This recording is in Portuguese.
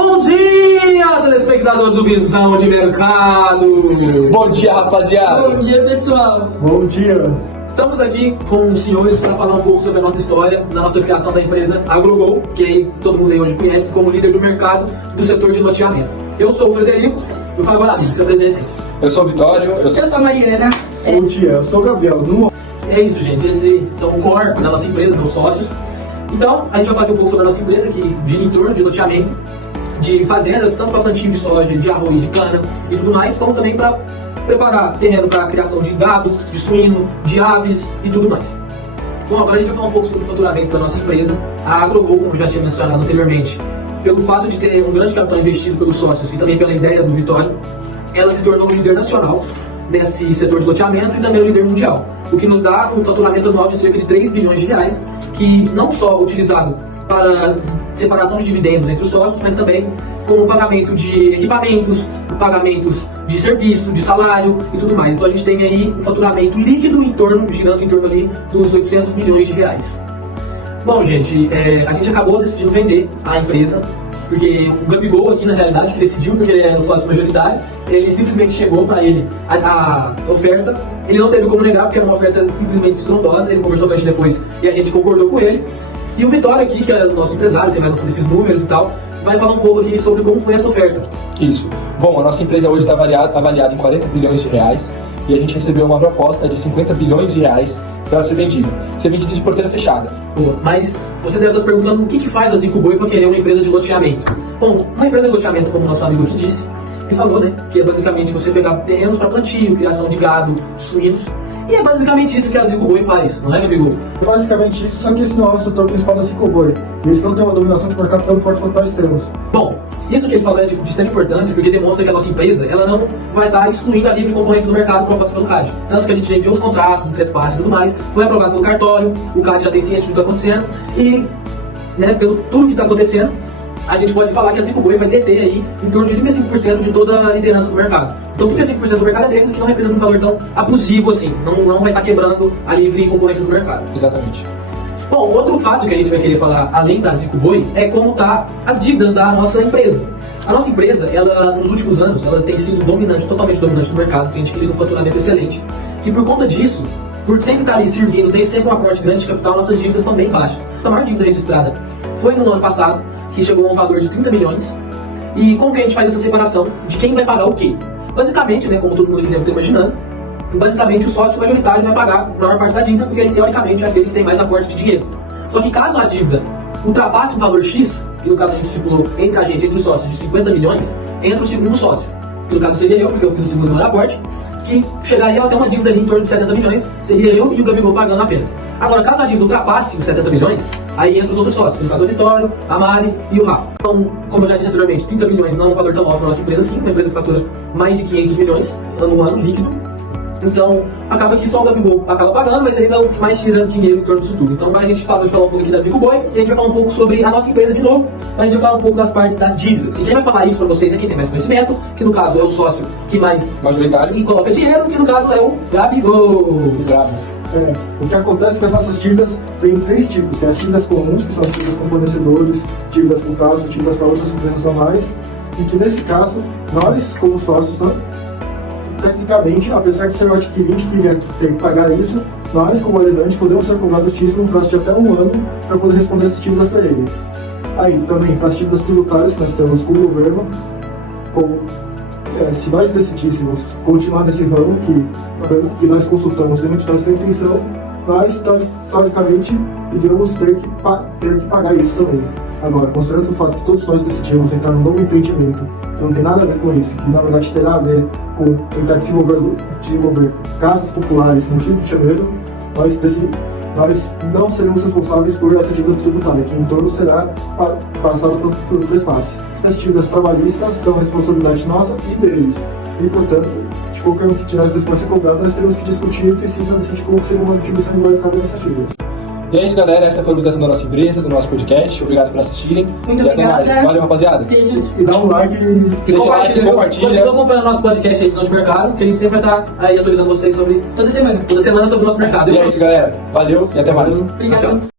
Bom dia, telespectador do Visão de Mercado! Bom dia, rapaziada! Bom dia, pessoal! Bom dia! Estamos aqui com os senhores para falar um pouco sobre a nossa história, da nossa criação da empresa AgroGo, que aí todo mundo aí hoje conhece como líder do mercado do setor de loteamento. Eu sou o Frederico, por favor, amigo, se apresente. Eu sou o Vitório. Eu sou a Mariana. Bom dia, eu sou o Gabriel. É isso, gente, esses são o core da nossa empresa, meus sócios. Então, a gente vai falar aqui um pouco sobre a nossa empresa, que gira em torno de loteamento, de fazendas, tanto para plantio de soja, de arroz, de cana e tudo mais, como também para preparar terreno para a criação de gado, de suíno, de aves e tudo mais. Bom, agora a gente vai falar um pouco sobre o faturamento da nossa empresa, a AgroGo, como eu já tinha mencionado anteriormente. Pelo fato de ter um grande capital investido pelos sócios e também pela ideia do Vitório, ela se tornou um líder nacional nesse setor de loteamento e também um líder mundial, o que nos dá um faturamento anual de cerca de 3 bilhões de reais, que não só utilizado para separação de dividendos entre os sócios, mas também como pagamento de equipamentos, pagamentos de serviço, de salário e tudo mais. Então a gente tem aí um faturamento líquido girando em torno ali dos 800 milhões de reais. Bom, gente, a gente acabou decidindo vender a empresa, porque o Gabigol aqui na realidade que decidiu, porque ele é o sócio majoritário, ele simplesmente chegou para ele a oferta, ele não teve como negar, porque era uma oferta simplesmente estrondosa, ele conversou com a gente depois e a gente concordou com ele. E o Vitório aqui, que é o nosso empresário, tem mais sobre esses números e tal, vai falar um pouco aqui sobre como foi essa oferta. Isso. Bom, a nossa empresa hoje está avaliada em 40 bilhões de reais e a gente recebeu uma proposta de 50 bilhões de reais para ser vendida de porteira fechada. Mas você deve estar se perguntando o que faz a Zico Boi para querer uma empresa de loteamento. Bom, uma empresa de loteamento, como o nosso amigo aqui disse, ele falou, né, que é basicamente você pegar terrenos para plantio, criação de gado, de suínos, e é basicamente isso que a Zico Boi faz, não é, Gabigol? Basicamente isso, só que esse não é o setor principal da Zico Boi. E eles não têm uma dominação de mercado tão forte quanto nós temos. Bom, isso que ele falou é de extrema importância, porque demonstra que a nossa empresa ela não vai estar excluindo a livre concorrência do mercado proposta pelo CAD. Tanto que a gente já enviou os contratos, o trespasse e tudo mais, foi aprovado pelo cartório, o CAD já tem ciência do que está acontecendo, e né, pelo tudo que está acontecendo, a gente pode falar que a Zico Boi vai deter aí em torno de 35% de toda a liderança do mercado. Então 35% do mercado é deles, que não representa um valor tão abusivo assim, não vai estar quebrando a livre concorrência do mercado. Exatamente. Bom, outro fato que a gente vai querer falar, além da Zico Boi, é como tá as dívidas da nossa empresa. A nossa empresa, ela, nos últimos anos, ela tem sido totalmente dominante no mercado, tem adquirido um faturamento excelente. E por conta disso, por sempre estar ali servindo, tem sempre um aporte grande de capital, nossas dívidas estão bem baixas. A maior dívida registrada foi no ano passado, que chegou a um valor de 30 milhões. E como que a gente faz essa separação de quem vai pagar o quê? Basicamente, né, como todo mundo aqui deve estar imaginando, basicamente o sócio majoritário vai pagar a maior parte da dívida, porque ele, teoricamente, é aquele que tem mais aporte de dinheiro. Só que caso a dívida ultrapasse o valor X, que no caso a gente estipulou entre os sócios de 50 milhões, entra o segundo sócio, que no caso seria eu, porque eu fiz o segundo maior aporte, que chegaria até uma dívida ali em torno de 70 milhões, seria eu e o Gabigol pagando apenas. Agora, caso a dívida ultrapasse os 70 milhões, aí entra os outros sócios, no caso o Vitório, a Mari e o Rafa. Então, como eu já disse anteriormente, 30 milhões não é um valor tão alto para a nossa empresa assim, uma empresa que fatura mais de 500 milhões no ano líquido. Então, acaba que só o Gabigol acaba pagando, mas ele ainda é o que mais tira dinheiro em torno disso tudo. Então, agora a gente vai falar um pouco aqui da Zico Boi e a gente vai falar um pouco sobre a nossa empresa de novo. A gente vai falar um pouco das partes das dívidas. E quem vai falar isso para vocês é quem tem mais conhecimento, que no caso é o sócio que mais Majoritário. e coloca dinheiro, que no caso é o Gabigol. Bravo. O que acontece é que as nossas dívidas têm três tipos. Tem as dívidas comuns, que são as dívidas com fornecedores, dívidas com prazo, dívidas para outras empresas normais. E que nesse caso, nós, como sócios, tecnicamente, apesar de ser o adquirente que iria ter que pagar isso, nós, como alienante, podemos ser cobrados título no prazo de até um ano para poder responder essas dívidas para ele. Aí, também, para as dívidas tributárias que nós temos com o governo, se nós decidíssemos continuar nesse ramo que nós consultamos dentro de nossa intenção, nós, teoricamente, iríamos ter que pagar isso também. Agora, considerando o fato que todos nós decidimos entrar num novo empreendimento, que não tem nada a ver com isso, que na verdade terá a ver com tentar desenvolver casas populares no Rio de Janeiro, nós não seremos responsáveis por essa dívida tributária, que em torno será passada pelo trespasse. As dívidas trabalhistas são responsabilidade nossa e deles, e portanto, de qualquer um que nós vai ser cobrado, nós teremos que discutir entre si para decidir como seria uma divisão igualitária dessas dívidas. E é isso, galera. Essa foi a apresentação da nossa empresa, do nosso podcast. Obrigado por assistirem. Muito e obrigada. até mais. Valeu, rapaziada. Beijos. E dá um like e Deixa o like, compartilha. Continua acompanhando nosso podcast aí, Visão de Mercado, que a gente sempre vai estar aí atualizando vocês sobre Toda semana. toda semana sobre o nosso mercado. E é isso, galera. Valeu e até mais. Obrigada. Tchau.